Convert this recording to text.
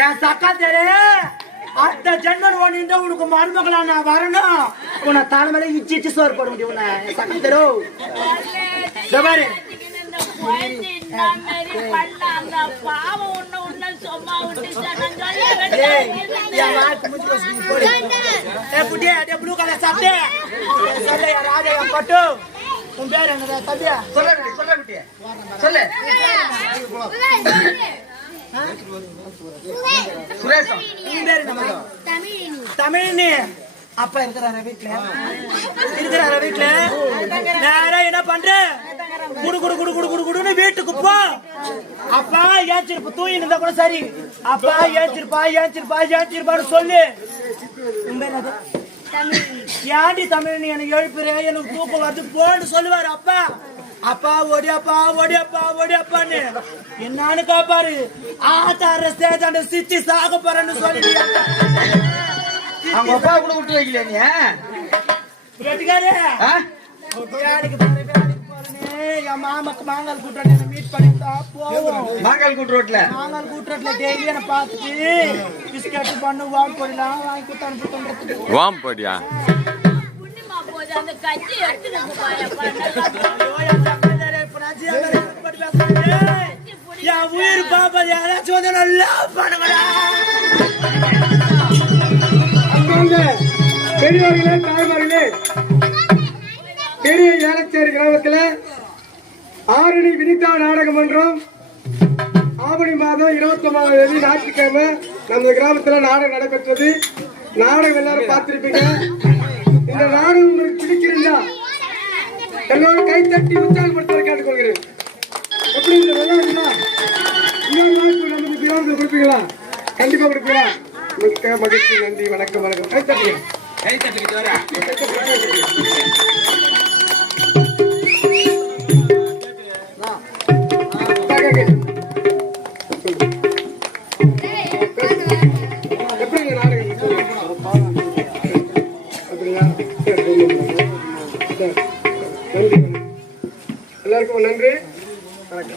என் சக்கா தெரு அடுத்த ஜென்மன் ஒன்று உனக்கு மருமகளா நான் வரணும் உன்னை தலைமையில இச்சி இச்சி சோறு போட முடியும் உன்னை சக்கா தெரு பாரு. புட்டியே, color சட்டை. ஏய், சொல்லு, ராஜா, பட்டு. உன் பேர் என்னடா, தம்பியா? சொல்ல. சுரேஷம் உன் பேர் என்ன மகன்? தமிழினி. அப்பா இருக்கிறாரா வீட்டுல இருக்கிறாரா வீட்டுல என்ன பண்ற? குடு குடு குடு குடு குடு குடுன்னு வீட்டுக்கு போ. அப்பா ஏச்சிருப்பா தூங்கி இருந்தா கூட சரி. அப்பா ஏச்சிருப்பா ஏச்சிருப்பா ஏச்சிருப்பான்னு சொல்லு. உன் பேர் ஏன்டி தமிழ் நீ எனக்கு எழுப்புற? எனக்கு தூக்கம் வருது போன்னு சொல்லுவாரு அப்பா. அப்பா ஓடியாப்பா ஓடியாப்பா ஓடியாப்பான்னு என்னன்னு காப்பாரு? ஆத்தார ஸ்டேஜ் சித்தி சாக போறேன்னு சொல்லி அவங்க அப்பா கூட விட்டு வைக்கல நீ கெட்டிக்காரு என் மாமாக்கு மாங்கால் என்ன மீட் பண்ணிட்டா போவோம் மாங்கால் கூட்டு ரோட்ல? மாங்கால் கூட்டுறதுல டெய்லி என்ன பார்த்துட்டு பிஸ்கட் பண்ணு வாங்க போடலாம் வாங்கி கொடுத்து அனுப்பிட்டு வாம் போடியா? அந்த கஞ்சி எடுத்துட்டு என் உயிர் பாப்பா யாராச்சும் வந்து நல்லா பண்ணுவடா அன்பார்ந்த பெரியவர்களே தாய்மார்களே. பெரிய ஏலச்சேரி கிராமத்தில் ஆரணி வினிதா நாடக மன்றம் ஆவணி மாதம் இருபத்தி ஒன்பதாம் தேதி ஞாயிற்றுக்கிழமை நம்ம கிராமத்தில் நாடகம் நடைபெற்றது. நாடகம் எல்லாரும் பார்த்திருப்பீங்க. இந்த நாடகம் உங்களுக்கு பிடிச்சிருந்தா எல்லோரும் கை தட்டி உற்சாகப்படுத்த கேட்டுக்கொள்கிறேன். எப்படி இந்த விளையாடுங்களா இன்னொரு வாய்ப்பு நமக்கு கிராமத்தில் கொடுப்பீங்களா? கண்டிப்பா கொடுப்பீங்களா? மிக்க மகிழ்ச்சி நன்றி வணக்கம் வணக்கம். கை தட்டுங்க. கை தட்டுக்கிட்டு வர எல்லாருக்கும் நன்றி